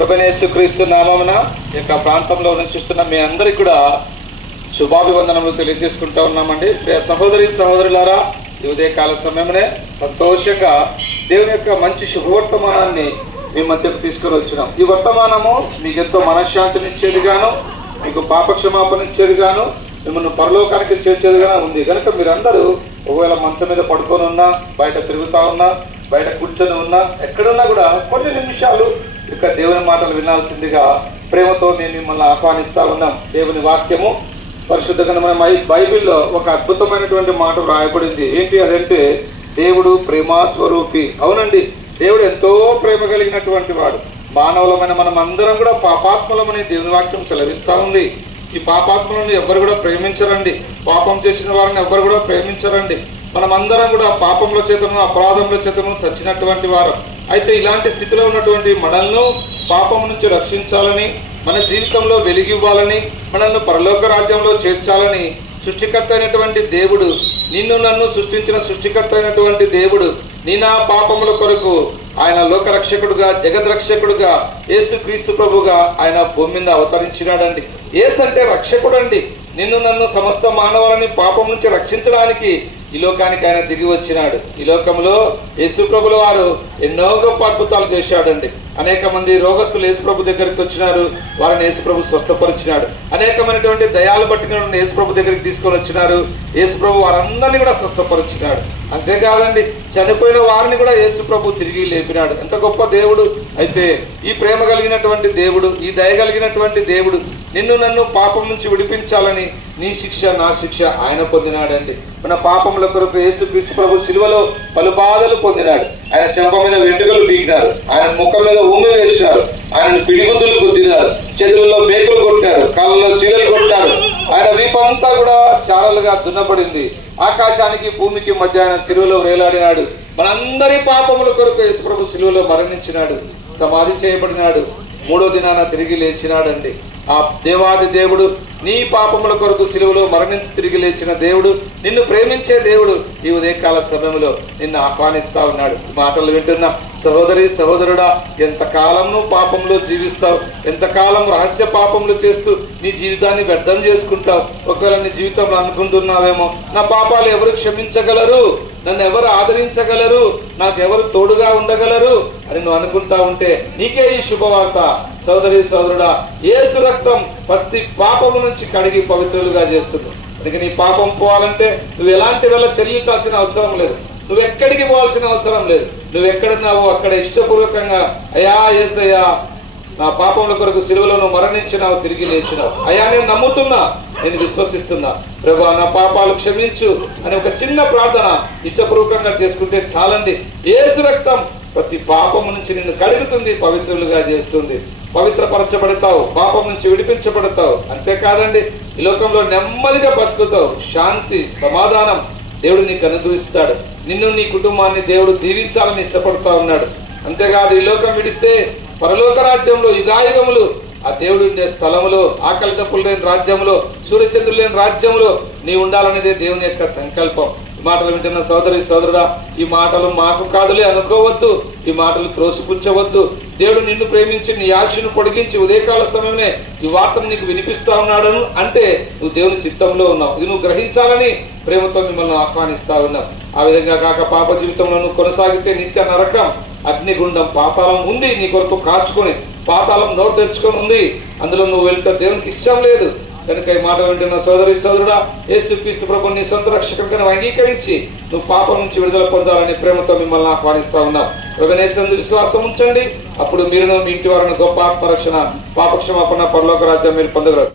ప్రభువైన యేసుక్రీస్తు నామమున ఈ యొక్క ప్రాంతంలో నివసిస్తున్న మీ అందరికీ కూడా శుభాభివందనములు తెలియజేసుకుంటూ ఉన్నామండి. సహోదరి సహోదరులారా, ఈ ఉదయకాల సమయమునే సంతోషంగా దేవుని యొక్క మంచి శుభవర్తమానాన్ని మీ మధ్యకు తీసుకొని వచ్చినాం. ఈ వర్తమానము మీకు ఎంతో మనశ్శాంతినిచ్చేదిగాను, మీకు పాపక్షమాపణ ఇచ్చేదిగాను, మిమ్మల్ని పరలోకానికి చేర్చేదిగా ఉంది. కనుక మీరందరూ ఒకవేళ మంచం మీద పడుకొని ఉన్నా, బయట తిరుగుతూ ఉన్నా, బయట కూర్చొని ఉన్నా, ఎక్కడున్నా కూడా కొన్ని నిమిషాలు ఇక దేవుని మాటలు వినాల్సిందిగా ప్రేమతో నేను మిమ్మల్ని ఆహ్వానిస్తూ ఉన్నాం. దేవుని వాక్యము పరిశుద్ధ గ్రంథమైన బైబిల్లో ఒక అద్భుతమైనటువంటి మాట రాయబడింది. ఏంటి అదంటే, దేవుడు ప్రేమాస్వరూపి. అవునండి, దేవుడు ఎంతో ప్రేమ కలిగినటువంటి వాడు. మానవులమైన మనం అందరం కూడా పాపాత్మలమని దేవుని వాక్యం సెలవిస్తూ ఉంది. ఈ పాపాత్మలను ఎవ్వరు కూడా ప్రేమించరండి. పాపం చేసిన వారిని ఎవ్వరు కూడా ప్రేమించరండి. మనమందరం కూడా పాపంలో చేతను, అపరాధంలో చేతను చచ్చినటువంటి వారు. అయితే ఇలాంటి స్థితిలో ఉన్నటువంటి మనల్ని పాపం నుంచి రక్షించాలని, మన జీవితంలో వెలిగివ్వాలని, మనల్ని పరలోక రాజ్యంలో చేర్చాలని సృష్టికర్త అయినటువంటి దేవుడు, నిన్ను నన్ను సృష్టించిన సృష్టికర్త అయినటువంటి దేవుడు నీ నా పాపముల కొరకు ఆయన లోకరక్షకుడుగా, జగద్రక్షకుడుగా, యేసుక్రీస్తు ప్రభుగా ఆయన భూమి మీద అవతరించినాడండి. యేసు అంటే రక్షకుడు అండి. నిన్ను నన్ను సమస్త మానవాళిని పాపం నుంచి రక్షించడానికి ఈ లోకానికి ఆయన దిగి వచ్చినాడు. ఈ లోకంలో యేసు ప్రభుల వారు ఎన్నో గొప్ప అద్భుతాలు చేశాడండి. అనేక మంది రోగస్తులు యేసు ప్రభు దగ్గరికి వచ్చినారు, వారిని యేసు ప్రభు స్వస్థపరిచినాడు. అనేకమైనటువంటి దయాలు పట్టిన యేసు ప్రభు దగ్గరికి తీసుకొని వచ్చినారు, యేసు ప్రభు వారందరినీ కూడా స్వస్థపరిచినాడు. అంతేకాదండి, చనిపోయిన వారిని కూడా యేసు ప్రభు తిరిగి లేపినాడు. ఎంత గొప్ప దేవుడు! అయితే ఈ ప్రేమ కలిగినటువంటి దేవుడు, ఈ దయ కలిగినటువంటి దేవుడు నిన్ను నన్ను పాపం నుంచి విడిపించాలని నీ శిక్ష నా శిక్ష ఆయన పొందినాడండి. మన పాపముల కొరకు యేసుక్రీస్తు ప్రభు శిలువలో పలు బాధలు పొందినాడు. ఆయన చెంప మీద వెంట్రుకలు పీకినారు, ఆయన ముఖం మీద ఉమ్మి వేసినారు, ఆయనను పిడిగుద్దులు గుద్దినారు, చేతులలో మేకులు కొట్టారు, కాళ్ళలో శీలలు కొట్టారు. ఆయన వీపంతా కూడా చారలుగా దున్నపడింది. ఆకాశానికి భూమికి మధ్య ఆయన శిలువలో వేలాడినాడు. మనందరి పాపముల కొరకు యేసు ప్రభు శిలువలో మరణించినాడు, సమాధి చేయబడినాడు, మూడో దినాన తిరిగి లేచినాడండి. ఆ దేవాది దేవుడు నీ పాపముల కొరకు శిలువలో మరణించి తిరిగి లేచిన దేవుడు, నిన్ను ప్రేమించే దేవుడు ఈ ఉదయకాల సమయంలో నిన్ను ఆహ్వానిస్తా ఉన్నాడు. మాటలు వింటున్నా సహోదరి సహోదరుడా, ఎంతకాలం నువ్వు పాపంలో జీవిస్తావు? ఎంతకాలం రహస్య పాపములు చేస్తూ నీ జీవితాన్ని వ్యర్థం చేసుకుంటావు? ఒకవేళ నీ జీవితంలో అనుకుంటున్నావేమో, నా పాపాలు ఎవరు క్షమించగలరు, నన్ను ఎవరు ఆదరించగలరు, నాకెవరు తోడుగా ఉండగలరు అని నువ్వు అనుకుంటా ఉంటే నీకే ఈ శుభవార్త. సోదరి సోదరుడా, యేసు రక్తం ప్రతి పాపము నుంచి కడిగి పవిత్రులుగా చేస్తుంది. అందుకే నీ పాపం పోవాలంటే నువ్వు ఎలాంటి వల్ల చెల్లించాల్సిన అవసరం లేదు, నువ్వు ఎక్కడికి పోవాల్సిన అవసరం లేదు. నువ్వు ఎక్కడున్నావో అక్కడ ఇష్టపూర్వకంగా, అయ్యా యేసయ్యా, నా పాపముల కొరకు సిలువలో నువ్వు మరణించినావు, తిరిగి లేచినావు, అయ్యా నేను నమ్ముతున్నా, నేను విశ్వసిస్తున్నా, ప్రభువా నా పాపాలు క్షమించు అని ఒక చిన్న ప్రార్థన ఇష్టపూర్వకంగా చేసుకుంటే చాలండి. యేసు రక్తం ప్రతి పాపము నుంచి నిన్ను కడుగుతుంది, పవిత్రులుగా చేస్తుంది. పవిత్రపరచబడతావు, పాపం నుంచి విడిపించబడతావు. అంతేకాదండి, ఈ లోకంలో నెమ్మదిగా బతుకుతావు, శాంతి సమాధానం దేవుడు నీకు అనుగ్రహిస్తాడు. నిన్ను నీ కుటుంబాన్ని దేవుడు దీవించాలని ఇష్టపడుతూ ఉన్నాడు. అంతేకాదు, ఈ లోకం విడిస్తే పరలోక రాజ్యంలో యుగాయుగములు ఆ దేవుడు ఉండే స్థలములో, ఆకలి దప్పులు లేని రాజ్యంలో, సూర్యచంద్రులు లేని రాజ్యంలో నీ ఉండాలనేదే దేవుని యొక్క సంకల్పం. ఈ మాటలు వింటున్న సోదరి సోదరుడా, ఈ మాటలు మాకు కాదులే అనుకోవద్దు, ఈ మాటలు త్రోసిపుచ్చవద్దు. దేవుడు నిన్ను ప్రేమించి నీ ఆశను పొడిగించి ఉదయకాల సమయమే ఈ వార్తను నీకు వినిపిస్తా ఉన్నాడు అంటే నువ్వు దేవుని చిత్తంలో ఉన్నావు. ఇది నువ్వు గ్రహించాలని ప్రేమతో మిమ్మల్ని ఆహ్వానిస్తా ఉన్నావు. ఆ విధంగా కాక పాప జీవితంలో నువ్వు కొనసాగితే నిత్య నరకం, అగ్నిగుండం, పాతాళం ఉంది నీ కొరకు కాచుకొని, పాతాళం నోరు తెరుచుకొని ఉంది, అందులో నువ్వు వెళ్తే దేవునికి ఇష్టం లేదు. కనుక ఈ మాట వింటున్న సోదరి సోదరుడా, యేసుక్రీస్తు ప్రభువుని నీ సొంత రక్షకుడిగా అంగీకరించి నువ్వు పాపం నుంచి విడుదల పొందాలని ప్రేమతో మిమ్మల్ని ఆహ్వానిస్తా ఉన్నాం. ప్రభువునందు విశ్వాసం ఉంచండి, అప్పుడు మీరు మీ ఇంటి వారిని గొప్ప ఆత్మరక్షణ, పాపక్షమాపణ, పరలోక రాజ్యం మీరు పొందగలరు.